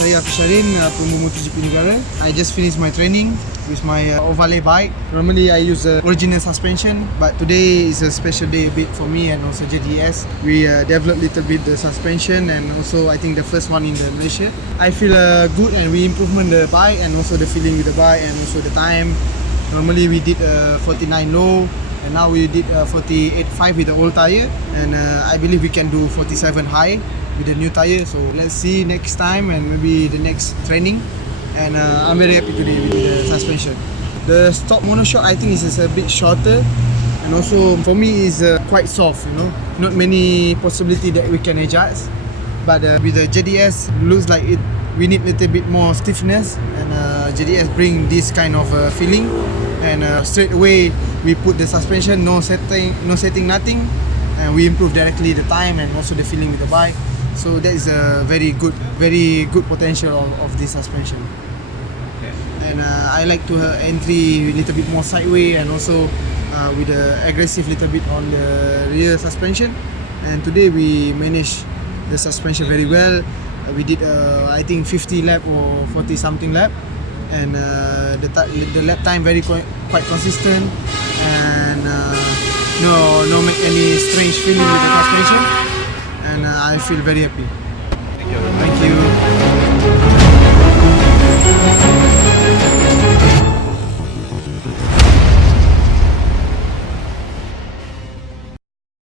saya Afisharin, uh, pemula MotoGP Negara. I just finished my training with my uh, bike. Normally I use the original suspension, but today is a special day a bit for me and also JDS. We uh, developed little bit the suspension and also I think the first one in the Malaysia. I feel uh, good and we improvement the bike and also the feeling with the bike and also the time. Normally we did uh, 49 low and now we did uh, 48.5 with the old tire and uh, I believe we can do 47 high with the new tire. So let's see next time and maybe the next training. And uh, I'm very happy today with the suspension. The stock monoshock I think is a bit shorter. And also for me is uh, quite soft you know. Not many possibility that we can adjust. But uh, with the JDS looks like it we need a little bit more stiffness. And uh, JDS bring this kind of uh, feeling. And uh, straight away we put the suspension no setting no setting nothing. And we improve directly the time and also the feeling with the bike so that is a very good very good potential of, of this suspension. And uh, I like to uh, entry a little bit more sideway and also uh, with the aggressive little bit on the rear suspension. And today we managed the suspension very well. Uh, we did uh, I think 50 lap or 40 something lap. And uh, the, the lap time very co- quite consistent. And no no make any strange feeling with the suspension I feel very happy. Thank you